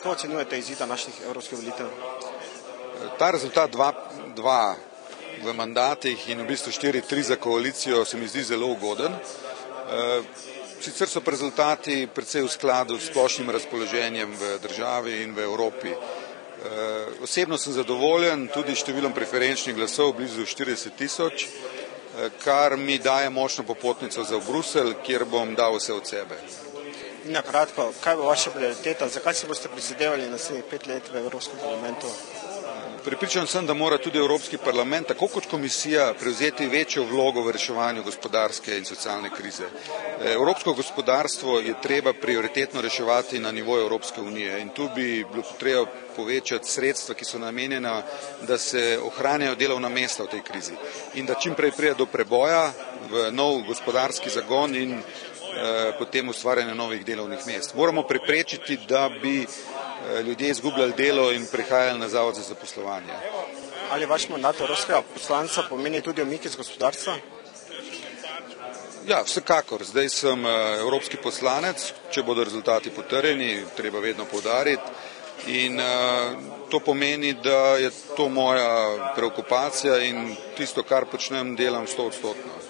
Kako ocenjujete izid današnjih evropskih volitev? Ta rezultat 2-2 v mandatih in v bistvu 4-3 za koalicijo se mi zdi zelo ugoden. Sicer so rezultati precej v skladu s splošnim razpoloženjem v državi in v Evropi. Osebno sem zadovoljen tudi številom preferenčnih glasov, blizu 40 tisoč, kar mi daje močno popotnico za v Bruselj, kjer bom dal vse od sebe. Na kratko, kaj bo vaša prioriteta, zakaj si boste prizadevali naslednjih 5 let v Evropskem parlamentu? Prepričan sem, da mora tudi Evropski parlament, tako kot komisija, prevzeti večjo vlogo v reševanju gospodarske in socialne krize. Evropsko gospodarstvo je treba prioritetno reševati na nivoju Evropske unije in tu bi bilo treba povečati sredstva, ki so namenjena, da se ohranjajo delovna mesta v tej krizi in da čim prej pride do preboja v nov gospodarski zagon in potem ustvarjanje novih delovnih mest. Moramo preprečiti, da bi ljudje izgubljali delo in prihajali na zavod za zaposlovanje. Ali vaš mandat evropskega poslanca pomeni tudi umik iz gospodarstva? Ja, vsekakor. Zdaj sem evropski poslanec, če bodo rezultati potrjeni, treba vedno poudariti in to pomeni, da je to moja preokupacija in tisto, kar počnem, delam 100%.